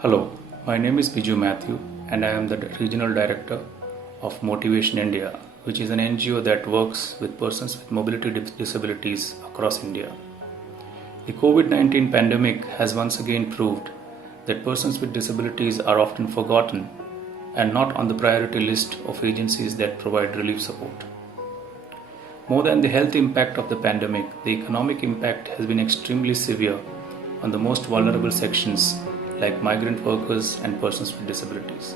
Hello, my name is Biju Mathew and I am the Regional Director of MotivationIndia, which is an NGO that works with persons with mobility disabilities across India. The COVID-19 pandemic has once again proved that persons with disabilities are often forgotten and not on the priority list of agencies that provide relief support. More than the health impact of the pandemic, the economic impact has been extremely severe on the most vulnerable sections like migrant workers and persons with disabilities.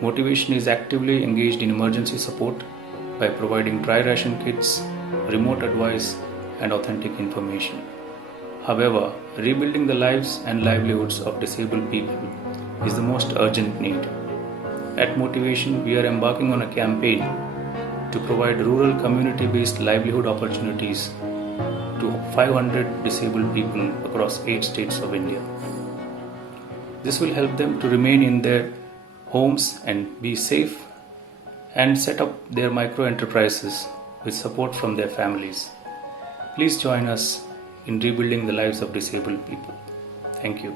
Motivation is actively engaged in emergency support by providing dry ration kits, remote advice, and authentic information. However, rebuilding the lives and livelihoods of disabled people is the most urgent need. At Motivation, we are embarking on a campaign to provide rural community-based livelihood opportunities to 500 disabled people across 8 states of India. This will help them to remain in their homes and be safe and set up their micro enterprises with support from their families. Please join us in rebuilding the lives of disabled people. Thank you.